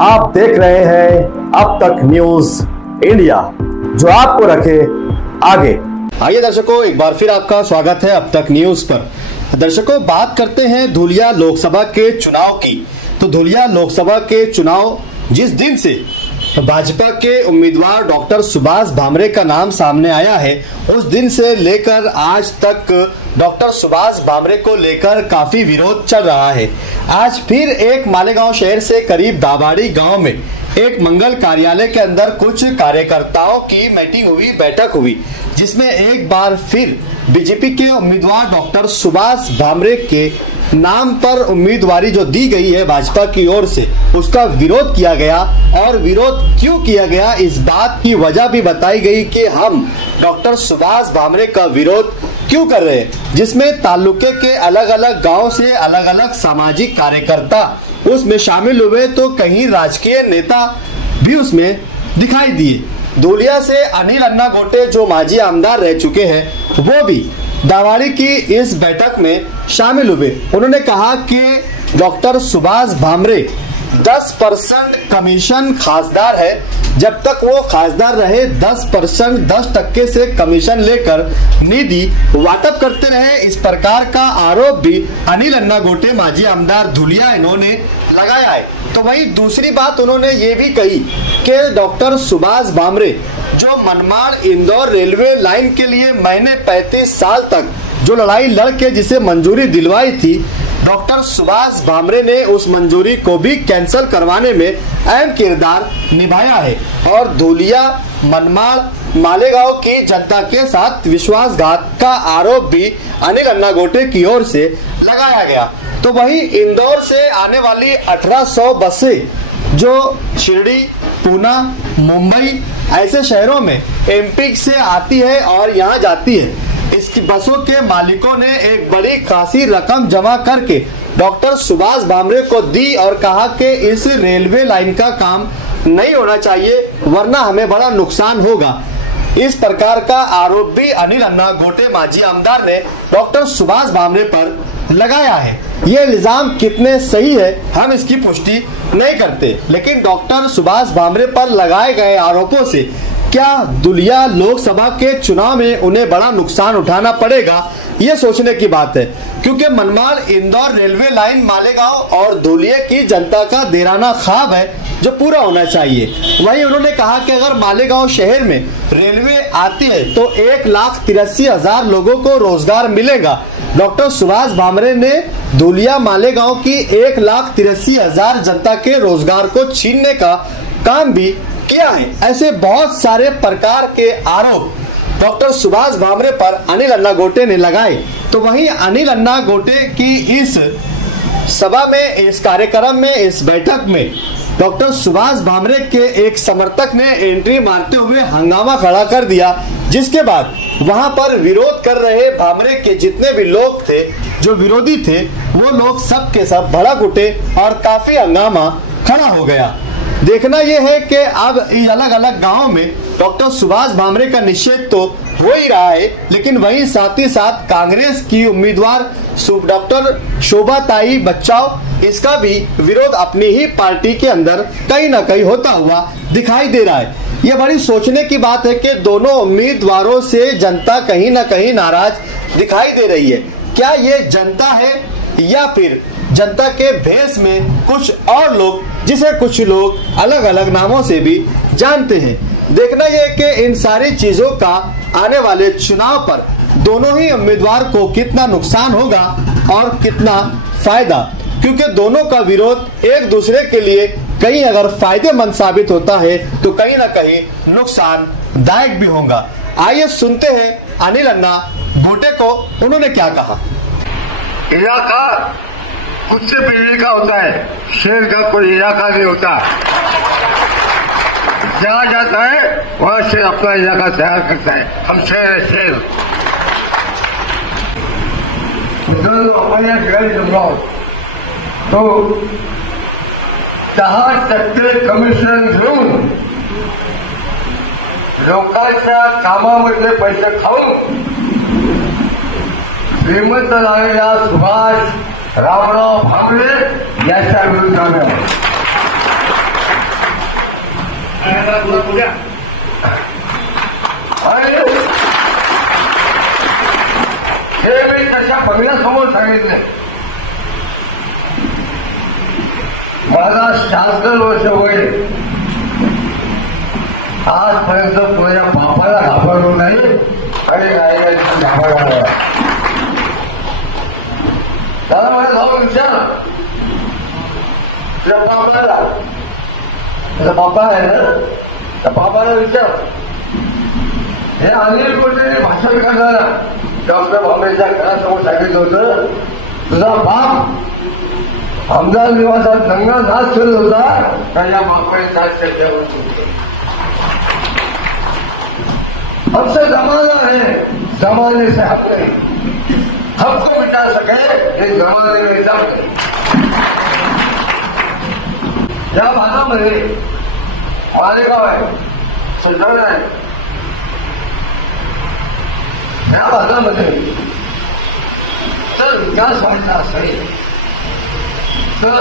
आप देख रहे हैं अब तक न्यूज इंडिया, जो आपको रखे आगे। आइए दर्शकों, एक बार फिर आपका स्वागत है अब तक न्यूज पर। दर्शकों, बात करते हैं धुलिया लोकसभा के चुनाव की। तो धुलिया लोकसभा के चुनाव जिस दिन से भाजपा के उम्मीदवार डॉक्टर सुभाष भामरे का नाम सामने आया है, उस दिन से लेकर आज तक डॉक्टर सुभाष भामरे को लेकर काफी विरोध चल रहा है। आज फिर एक मालेगांव शहर से करीब दाबाड़ी गांव में एक मंगल कार्यालय के अंदर कुछ कार्यकर्ताओं की मीटिंग हुई, बैठक हुई, जिसमें एक बार फिर बीजेपी के उम्मीदवार डॉक्टर सुभाष भामरे के नाम पर उम्मीदवारी जो दी गई है भाजपा की ओर से, उसका विरोध किया गया। और विरोध क्यों किया गया, इस बात की वजह भी बताई गई कि हम डॉक्टर सुभाष भामरे का विरोध क्यों कर रहे हैं, जिसमें तालुके के अलग अलग गांव से अलग अलग सामाजिक कार्यकर्ता उसमें शामिल हुए, तो कहीं राजकीय नेता भी उसमें दिखाई दिए। धुलिया से अनिल अन्ना गोटे जो माजी आमदार रह चुके हैं, वो भी दावाड़ी की इस बैठक में शामिल हुए। उन्होंने कहा कि डॉक्टर सुभाष भामरे 10% कमीशन खासदार है, जब तक वो खासदार रहे 10% 10% से कमीशन लेकर निधि वाटप करते रहे। इस प्रकार का आरोप भी अनिल अन्ना गोटे माजी आमदार धुलिया इन्होंने लगाया है। तो वही दूसरी बात उन्होंने ये भी कही कि डॉक्टर सुभाष भामरे जो मनमाड़ इंदौर रेलवे लाइन के लिए मैंने 35 साल तक जो लड़ाई लड़के जिसे मंजूरी दिलवाई थी, डॉक्टर सुभाष भामरे ने उस मंजूरी को भी कैंसिल करवाने में अहम किरदार निभाया है। और धुलिया मनमाड़ मालेगांव की जनता के साथ विश्वासघात का आरोप भी अनिल अन्ना गोटे की ओर से लगाया गया। तो वही इंदौर से आने वाली 1800 बसें जो शिरडी, पूना, मुंबई ऐसे शहरों में एमपी से आती है और यहाँ जाती है, इसकी बसों के मालिकों ने एक बड़ी खासी रकम जमा करके डॉक्टर सुभाष भामरे को दी और कहा कि इस रेलवे लाइन का काम नहीं होना चाहिए, वरना हमें बड़ा नुकसान होगा। इस प्रकार का आरोप भी अनिल अन्ना गोटे माजी आमदार ने डॉक्टर सुभाष भामरे पर लगाया है। ये इल्जाम कितने सही है हम इसकी पुष्टि नहीं करते, लेकिन डॉक्टर सुभाष भामरे पर लगाए गए आरोपों से क्या धुलिया लोकसभा के चुनाव में उन्हें बड़ा नुकसान उठाना पड़ेगा, ये सोचने की बात है। क्योंकि मनमाड़ इंदौर रेलवे लाइन मालेगांव और धुलिया की जनता का देराना ख्वाब है जो पूरा होना चाहिए। वहीं उन्होंने कहा कि अगर मालेगांव शहर में रेलवे आती है तो 1,83,000 लोगों को रोजगार मिलेगा। डॉक्टर सुभाष भामरे ने धुलिया मालेगांव की 1,83,000 जनता के रोजगार को छीनने का काम भी किया है। ऐसे बहुत सारे प्रकार के आरोप डॉक्टर सुभाष भामरे पर अनिल अन्ना गोटे ने लगाए। तो वहीं अनिल अन्ना गोटे की इस सभा में, इस कार्यक्रम में, इस बैठक में डॉक्टर सुभाष भामरे के एक समर्थक ने एंट्री मारते हुए हंगामा खड़ा कर दिया, जिसके बाद वहां पर विरोध कर रहे भामरे के जितने भी लोग थे, जो विरोधी थे, वो लोग सब के सब भड़क उठे और काफी हंगामा खड़ा हो गया। देखना यह है कि अब अलग अलग गांवों में डॉक्टर सुभाष भामरे का निषेध तो हो ही रहा है, लेकिन वहीं साथ ही साथ कांग्रेस की उम्मीदवार डॉक्टर शोभाताई बच्चाओ, इसका भी विरोध अपनी ही पार्टी के अंदर कहीं ना कहीं होता हुआ दिखाई दे रहा है। ये बड़ी सोचने की बात है कि दोनों उम्मीदवारों से जनता कहीं ना कहीं नाराज दिखाई दे रही है। क्या ये जनता है या फिर जनता के भेष में कुछ और लोग, जिसे कुछ लोग अलग अलग नामों से भी जानते हैं। देखना यह कि इन सारी चीजों का आने वाले चुनाव पर दोनों ही उम्मीदवार को कितना नुकसान होगा और कितना फायदा, क्योंकि दोनों का विरोध एक दूसरे के लिए कहीं अगर फायदेमंद साबित होता है तो कहीं ना कहीं नुकसानदायक भी होगा। आइए सुनते हैं अनिल अन्ना गोटे को, उन्होंने क्या कहा। इलाका खुद से बिजली का होता है, शेर का कोई इलाका नहीं होता। जहाँ जाता है वहाँ शेर अपना इलाका तैयार करता है। हम शेर है, शेर। तो जहाँ सेक्टर कमिश्नर घेऊन लोकांच्या कामामधले पैसे खाऊन श्रीमंत झालेल्या सुभाष रामराव भामरे याच्या विरुद्धाने हे मी तशा बंगल्यासमोर सांगितले. माझा 76 वर्ष वय, आजपर्यंत पुऱ्या बापाला घाबरलो नाही आणि गायकांची घाबरला. त्याला मला जाऊन विचार तुझ्या बापाला, त्याचा बापा आहे ना, त्या बापाला विचार. हे अनिल कोणत्याने भाषण करणारा डॉक्टर भामरेच्या घरासमोर सांगितलं होतं, तुझा बाप आमदार निवासात दंगा नाच करत होता का या बापाने नाच त्याच्यावर सुरू. हमसे जमाना है, जमाने से हम नहीं, हमको मिटा सके हे जमाने में जम नहीं. या भागामध्ये मालेगाव आहे, सलढाणा आहे, या भागामध्ये जर विकास वाढला असेल तर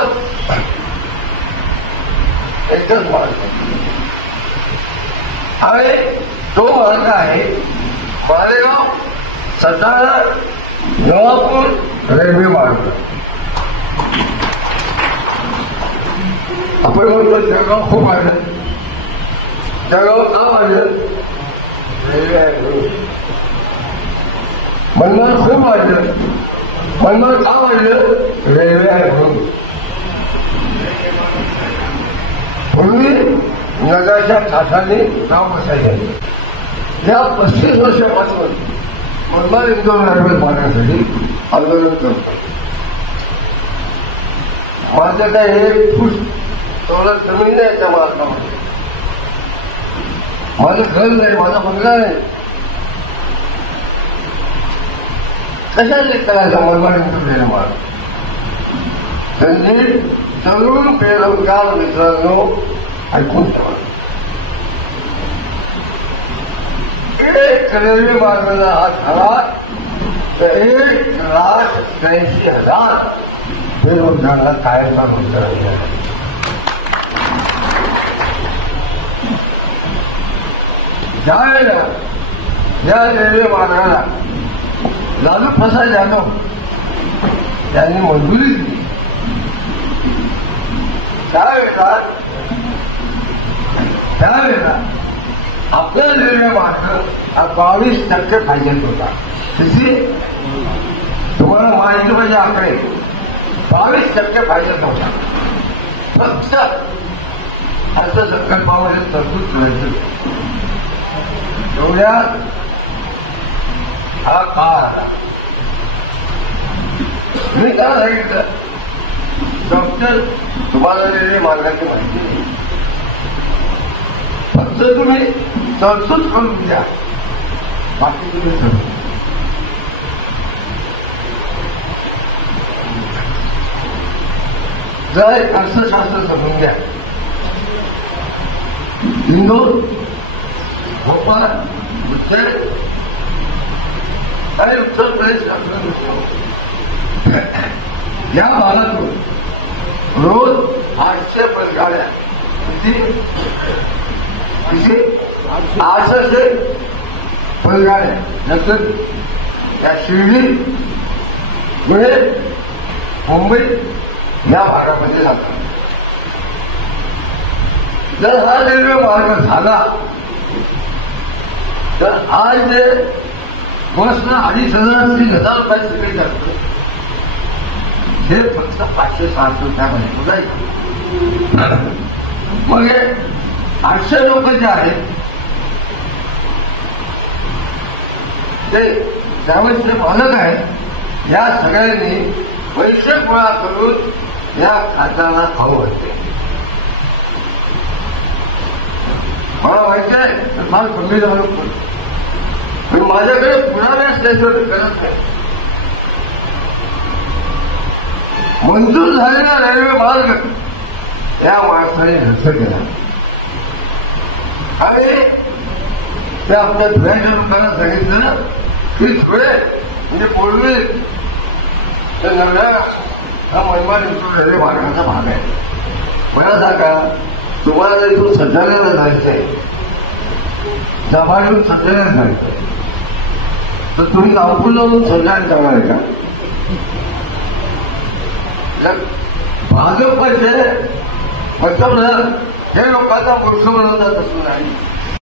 एकच मार्ग आणि तो मार्ग आहे मालेगाव सलढाणा नवापूर रेल्वे मार्ग. आपण म्हणतो जळगाव खूप वाढलं, जळगाव का वाढलं? रेल्वे आहे. मनमाड खूप वाढलं, मनमाड का वाढलं? रेल्वे आहे म्हणून. पूर्वी नगाच्या तासाने नाव बसायचे. या 35 वर्षापासून मनमाड इंदोर रेल्वे पाहण्यासाठी आंदोलन करतो. माझं काय 1 फूट तेवढं जमीन नाही त्या मार्गामध्ये. माझं घर नाही, माझा बंगला नाही. कशाने करायचा मनमाड इंदोर मार्ग? संधी तरुण बेरोजगार मित्रांनो ऐकून ठेवा. एक रेल्वे मार्गाचा हा झाला तर 1,83,000 बेरोजगारांना कायमचा रोजगार मिळाला. ज्यावेळेला या रेल्वे मार्गाला लालू प्रसाद यादव यांनी मंजुरी दिली त्यावेळेला आपला रेल्वे मार्ग हा 22% फायद्यात होता. किती तुम्हाला माहिती पाहिजे आकडे? 22% फायद्यात होता. फक्त अर्थसंकल्पामध्ये तरतूद करायची. एवढ्यात हा काळ आला. मी त्याला सांगितलं, डॉक्टर तुम्हाला रेल्वे मार्गाची माहिती नाही, फक्त तुम्ही तरतूद करून द्या, बाकी तुम्ही तरतूद. जर अर्थशास्त्र समजून घ्या. इंदोर, भोपाळ, उज्जैन आणि उत्तर प्रदेश या भागातून रोज 800 बसगाड्या, किती 800 बसगाड्या नंतर या शिर्डी, पुणे, मुंबई या भागामध्ये जातात. जर हा रेल्वे मार्ग झाला तर आज जे बसला 2,500 3,000 रुपये सगळे जातात, हे फक्त 500-600 रुपयामध्ये जाईल. मग हे 800 लोक जे आहेत ते त्यावेळेस मालक आहेत, या सगळ्यांनी पैसे गोळा करून या खात्याला भाव वाटते. मला माहिती आहे फार कमी झालं, पण माझ्याकडे पुरावे असल्याशिवाय करत नाही. मंजूर झालेला रेल्वे मार्ग या माणसाने रद्द केला आणि ते आपल्या धुळ्याच्या लोकांना सांगितलं की धुळे म्हणजे पूर्वी तर नव्या हा महिमा रेल्वे मार्गाचा भाग आहे. मला सांगा तुम्हाला इथून सज्जाला जायचंय, जमाडून सज्जाला जायचंय, तर तुम्ही नागपूरला सज्जाला जाणार आहे का? भाजपचे मतलब हे लोकांचा गोष्ट बनवतात असं नाही.